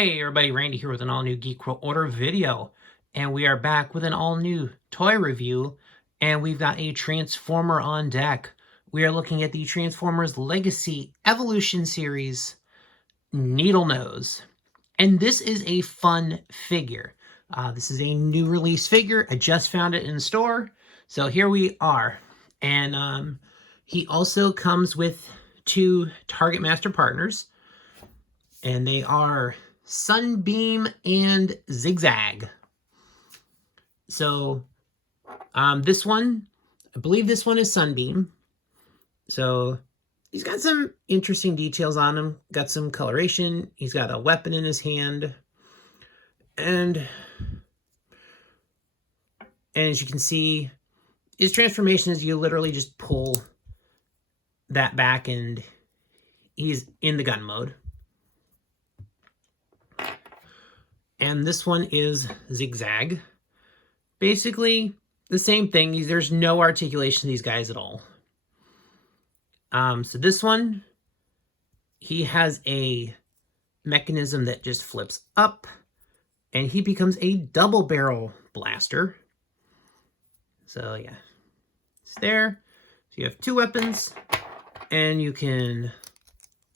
Hey everybody, Randy here with an all-new Geek World Order video, and we are back with an all-new toy review, and we've got a Transformer on deck. We are looking at the Transformers Legacy Evolution Series Needlenose, and this is a fun figure. This is a new release figure. I just found it in the store, so here we are. And he also comes with two Targetmaster partners, and they are Sunbeam and ZigZag. So this one, I believe this one is Sunbeam. So he's got some interesting details on him. Got some coloration. He's got a weapon in his hand. And as you can see, his transformation is you literally just pull that back and he's in the gun mode. And this one is ZigZag. Basically, the same thing. There's no articulation to these guys at all. So this one, he has a mechanism that just flips up, and he becomes a double barrel blaster. So yeah, it's there. So you have two weapons, and you can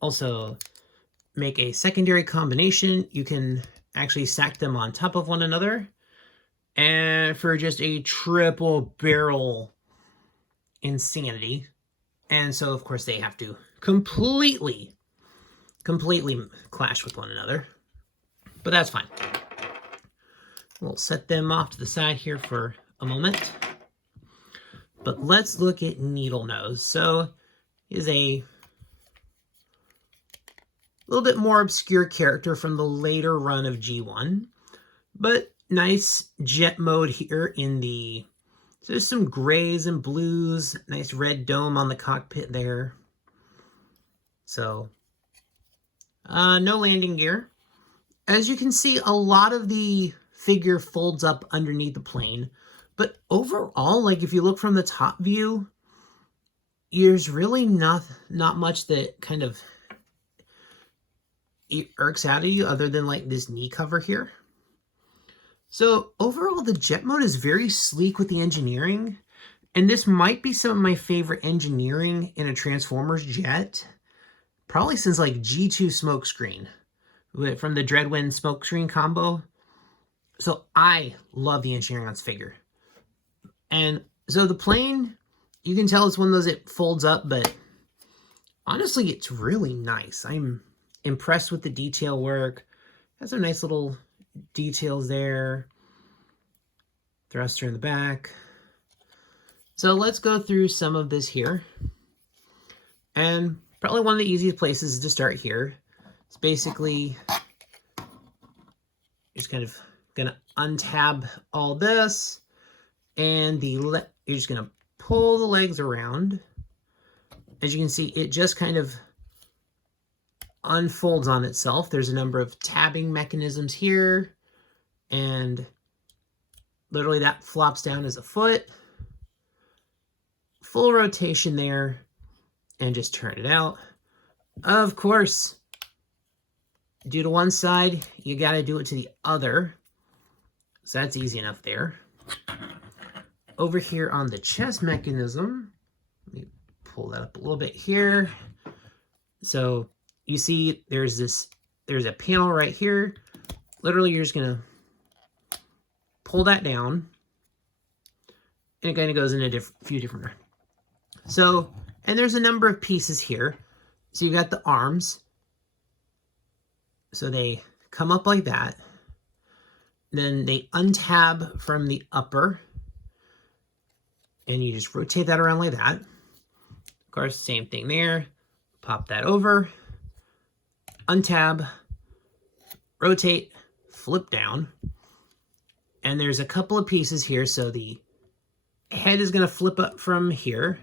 also make a secondary combination. You can actually stack them on top of one another, and for just a triple barrel insanity. And so of course they have to completely clash with one another, but that's fine. We'll set them off to the side here for a moment, but let's look at Needlenose. So he is a little bit more obscure character from the later run of G1, but nice jet mode here in the, so there's some grays and blues, nice red dome on the cockpit there. So, no landing gear. As you can see, a lot of the figure folds up underneath the plane, but overall, like if you look from the top view, there's really not much that kind of it irks out of you other than like this knee cover here. So overall, the jet mode is very sleek with the engineering, and this might be some of my favorite engineering in a Transformers jet, probably since like G2 Smokescreen from the Dreadwind Smokescreen combo. So I love the engineering on this figure. And so the plane, you can tell it's one of those that folds up, but honestly, it's really nice. I'm impressed with the detail work. Has some nice little details there. Thruster in the back. So let's go through some of this here. And probably one of the easiest places is to start here. It's basically just kind of gonna untab all this, and you're just gonna pull the legs around. As you can see, it just kind of unfolds on itself. There's a number of tabbing mechanisms here, and literally that flops down as a foot. Full rotation there, and just turn it out. Of course, do to one side, you got to do it to the other. So that's easy enough there. Over here on the chest mechanism, let me pull that up a little bit here. So you see there's a panel right here. Literally, you're just gonna pull that down, and it kind of goes in a few different. So, and there's a number of pieces here. So you've got the arms. So they come up like that. Then they untab from the upper, and you just rotate that around like that. Of course, same thing there. Pop that over. Untab, rotate, flip down, and there's a couple of pieces here. So the head is going to flip up from here,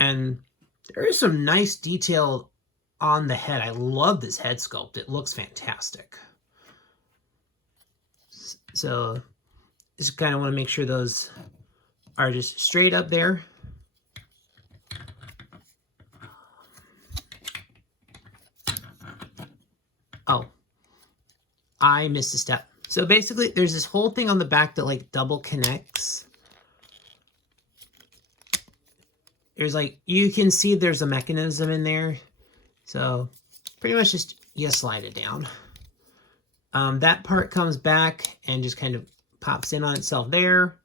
and there is some nice detail on the head. I love this head sculpt. It looks fantastic. So just kind of want to make sure those are just straight up there. Oh, I missed a step. So basically, there's this whole thing on the back that like double connects. There's like, you can see there's a mechanism in there. So pretty much just, you slide it down. That part comes back and just kind of pops in on itself there.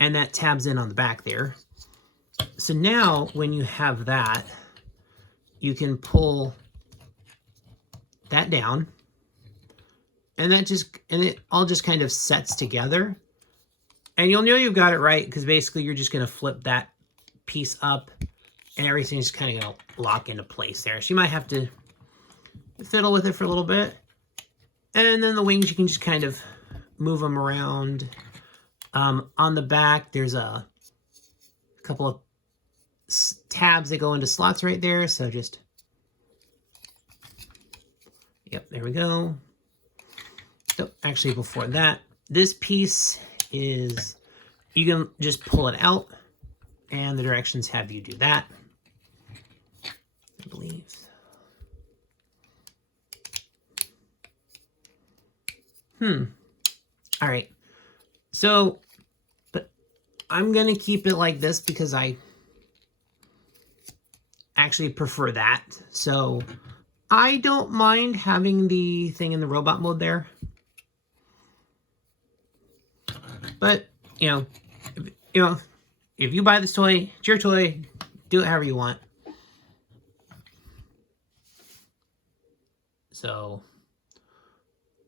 And that tabs in on the back there. So now when you have that, you can pull that down. And that just, and it all just kind of sets together. And you'll know you've got it right because basically you're just going to flip that piece up and everything's kind of going to lock into place there. So you might have to fiddle with it for a little bit. And then the wings, you can just kind of move them around. On the back, there's a couple of tabs that go into slots right there. So just, yep, there we go. So actually before that, this piece is, you can just pull it out and the directions have you do that, I believe. All right. So, but I'm going to keep it like this because I actually prefer that. So I don't mind having the thing in the robot mode there. But, if you buy this toy, it's your toy, do it however you want. So,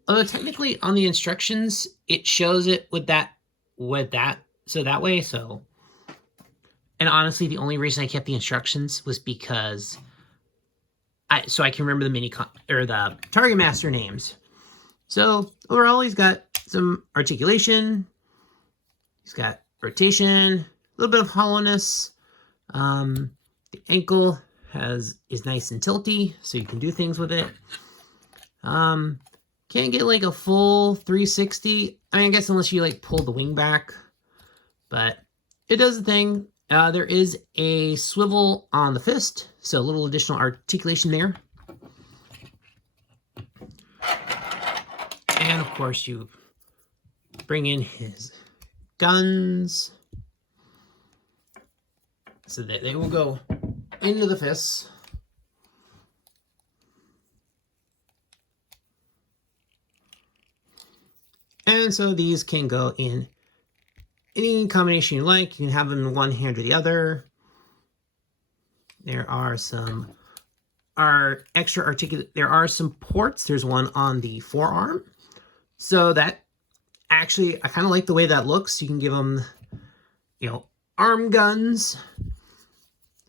although technically on the instructions, it shows it with that, so that way, so. And honestly, the only reason I kept the instructions was because so I can remember the the Targetmaster names. So overall, he's got some articulation. He's got rotation, a little bit of hollowness. The ankle is nice and tilty, so you can do things with it. Can't get like a full 360. I mean, I guess unless you like pull the wing back, but it does the thing. There is a swivel on the fist, so a little additional articulation there. And of course, you bring in his guns so that they will go into the fists. And so these can go in any combination you like. You can have them in one hand or the other. There are some extra articulate. There are some ports. There's one on the forearm. So that actually, I kind of like the way that looks. You can give them, arm guns.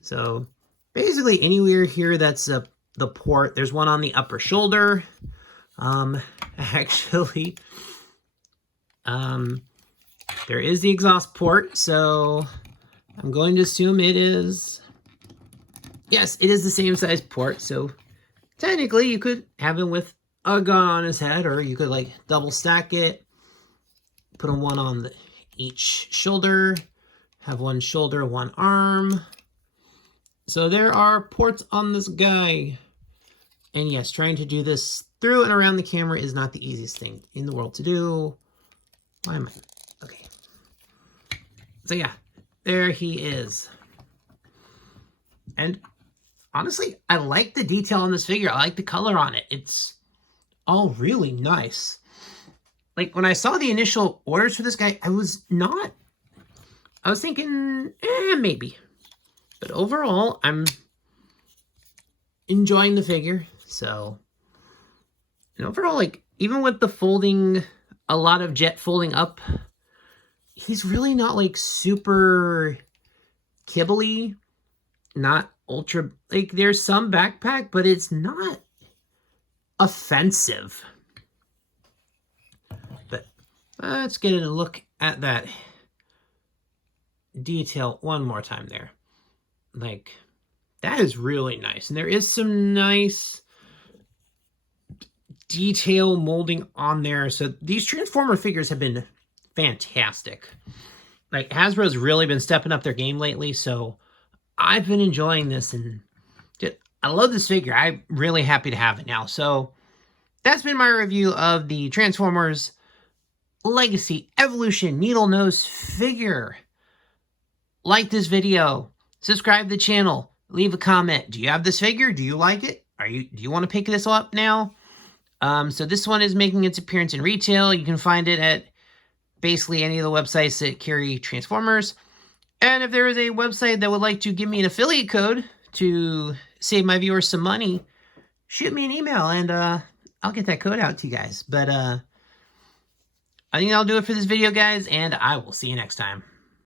So basically anywhere here that's the port. There's one on the upper shoulder. Actually, there is the exhaust port, so I'm going to assume it is, yes, it is the same size port, so technically you could have him with a gun on his head, or you could like double stack it, put him one on each shoulder, have one shoulder, one arm. So there are ports on this guy. And yes, trying to do this through and around the camera is not the easiest thing in the world to do. Why am I? Okay. So yeah, there he is. And honestly, I like the detail on this figure. I like the color on it. It's all really nice. Like when I saw the initial orders for this guy, I was thinking, maybe. But overall, I'm enjoying the figure. So, and overall, like, even with the folding, a lot of Jet folding up, he's really not, like, super kibbly, not ultra, like, there's some backpack, but it's not offensive. But let's get a look at that detail one more time there. Like, that is really nice. And there is some nice detail molding on there. So these Transformer figures have been fantastic. Like, Hasbro's really been stepping up their game lately. So I've been enjoying this. And I love this figure. I'm really happy to have it now. So that's been my review of the Transformers Legacy Evolution Needlenose figure. Like this video, subscribe to the channel, leave a comment. Do you have this figure? Do you like it? Do you want to pick this up now? So this one is making its appearance in retail. You can find it at basically any of the websites that carry Transformers. And if there is a website that would like to give me an affiliate code to save my viewers some money, shoot me an email and I'll get that code out to you guys. But I think that'll do it for this video, guys, and I will see you next time.